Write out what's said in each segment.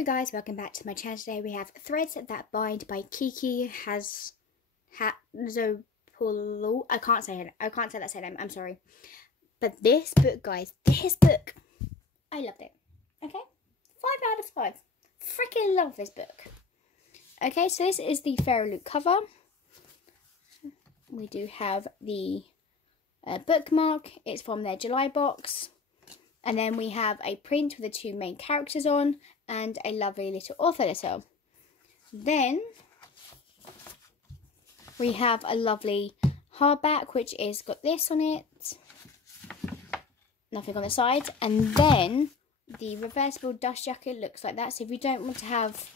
Hello guys, welcome back to my channel. Today we have Threads That Bind by Kika Hatzopoulou. I can't say that name, I'm sorry. But this book, guys, I loved it. Okay? 5 out of 5. Freaking love this book. Okay, so this is the Fairy Loot cover. We do have the bookmark. It's from their July box. And then we have a print with the 2 main characters on and a lovely little author letter. Then we have a lovely hardback which is got this on it. Nothing on the side. And then the reversible dust jacket looks like that. So if you don't want to have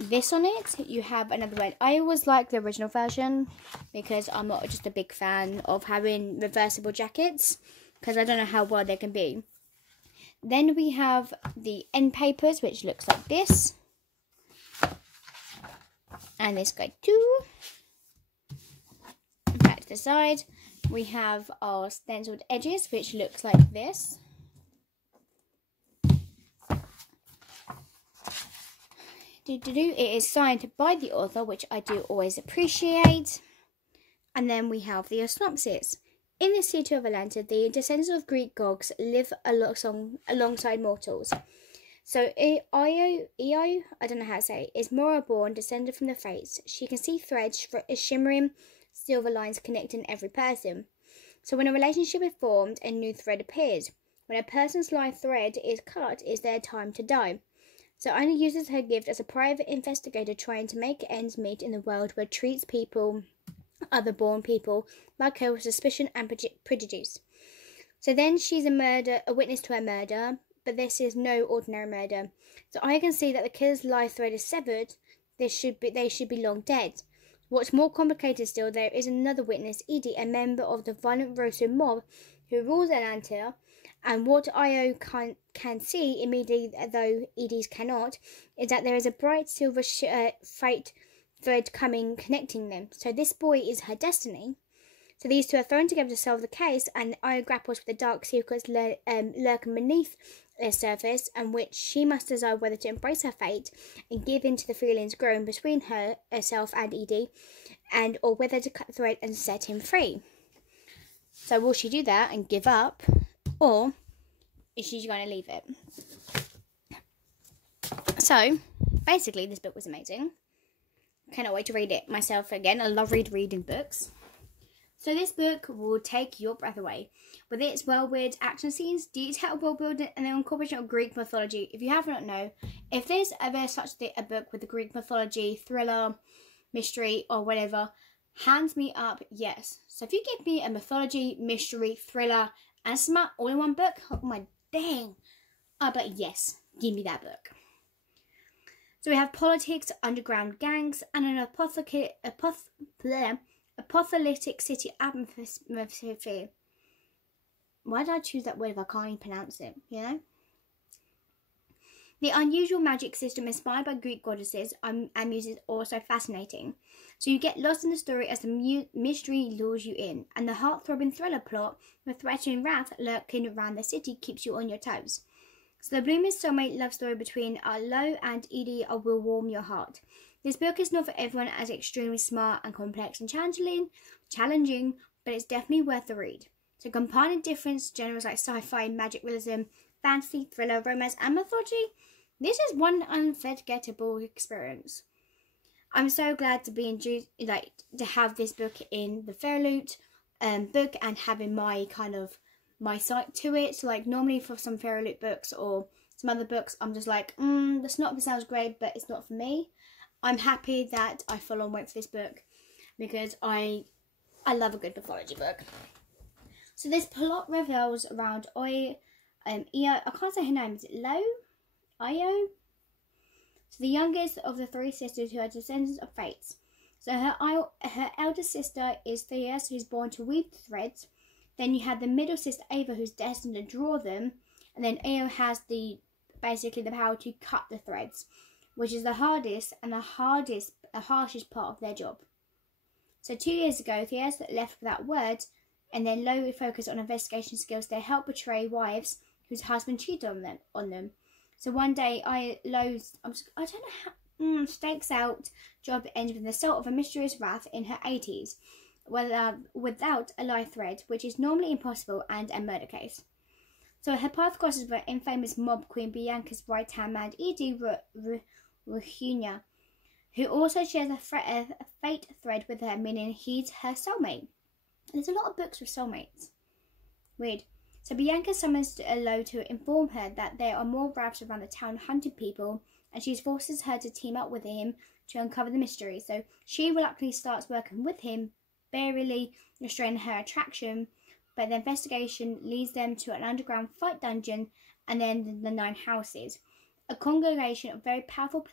this on it, you have another one. I always like the original version because I'm not just a big fan of having reversible jackets because I don't know how well they can be. Then we have the end papers, which looks like this. And this guy too. Back to the side, we have our stenciled edges, which looks like this. It is signed by the author, which I do always appreciate. And then we have the synopsis. In the city of Atlanta, the descendants of Greek gods live alongside mortals. So Io, I don't know how to say it, is Mora-born, descended from the Fates. She can see threads, shimmering silver lines connecting every person. So when a relationship is formed, a new thread appears. When a person's life thread is cut, it's their time to die. So Ina uses her gift as a private investigator trying to make ends meet in a world where treats people, other born people, like her with suspicion and prejudice. So then she's a witness to a murder, but this is no ordinary murder. So I can see that the killer's life thread is severed. They should be long dead. What's more complicated still, there is another witness, Edie, a member of the violent Rosso mob who rules Atlanta. And what Io can see immediately, though Edie's cannot, is that there is a bright silver freight thread connecting them. So this boy is her destiny. So these two are thrown together to solve the case, and Io grapples with the dark secrets lurking beneath their surface, and which she must decide whether to embrace her fate and give in to the feelings growing between herself and Edie, or whether to cut the thread and set him free. So will she do that and give up, or is she going to leave it? So basically, this book was amazing. Cannot wait to read it myself again. I love reading books. So this book will take your breath away. With its well-weird action scenes, detailed world building, and the incorporation of Greek mythology. If you have not know, if there's ever such a book with the Greek mythology, thriller, mystery, or whatever, hands me up, yes. So if you give me a mythology, mystery, thriller, and smart all in one book, oh my dang, I'll bet yes, give me that book. So we have politics, underground gangs, and an apocalyptic city atmosphere. Why did I choose that word if I can't even pronounce it, you know? The unusual magic system inspired by Greek goddesses and muses is also fascinating. So you get lost in the story as the mystery lures you in, and the heart-throbbing thriller plot with threatening wrath lurking around the city keeps you on your toes. So the blooming soulmate love story between Lo and Edie will warm your heart. This book is not for everyone as extremely smart and complex and challenging, but it's definitely worth the read. So combining different genres like sci-fi, magic realism, fantasy, thriller, romance, and mythology, this is one unforgettable experience. I'm so glad to be to have this book in the Fairy Loot book and having my site to it. So like normally for some Fairy Loot books or some other books, I'm just like, the synopsis sounds great, but it's not for me. I'm happy that I full on went for this book because I love a good mythology book. So this plot revolves around Io. I can't say her name. Is it Io? So the youngest of the 3 sisters who are descendants of Fates. So her eldest sister is Theas, who's born to weave threads. Then you have the middle sister Ava, who's destined to draw them, and then Io has basically the power to cut the threads, which is the hardest and the harshest part of their job. So 2 years ago, Theas left without words, and then Lo focused on investigation skills to help betray wives whose husband cheated on them. So one day, I don't know how, stakes out job ends with the assault of a mysterious wrath in her 80s, without a live thread, which is normally impossible, and a murder case. So her path crosses with infamous mob queen Bianca's right-hand man, Edie Ruhuna, who also shares a fate thread with her, meaning he's her soulmate. There's a lot of books with soulmates. Weird. So Bianca summons Lo to inform her that there are more rats around the town hunting people, and she forces her to team up with him to uncover the mystery. So she reluctantly starts working with him, barely restraining her attraction, but the investigation leads them to an underground fight dungeon and then the 9 houses, a congregation of very powerful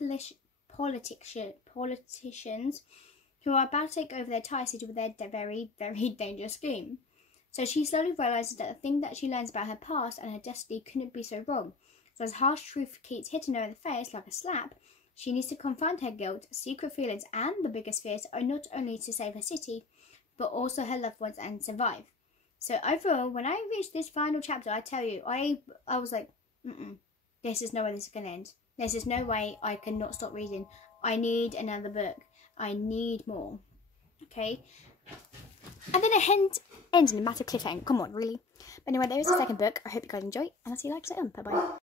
politicians who are about to take over their entire city with their very, very dangerous scheme. So she slowly realises that the thing that she learns about her past and her destiny couldn't be so wrong. So as harsh truth keeps hitting her in the face like a slap, she needs to confront her guilt, secret feelings, and the biggest fears are not only to save her city, but also her loved ones and survive. So overall, when I reached this final chapter, I tell you, I was like, this is no way this is going to end. This is no way I can not stop reading. I need another book. I need more. Okay? And then it ends in a massive cliffhanger. Come on, really? But anyway, there is a second book. I hope you guys enjoy, and I'll see you later. Bye-bye.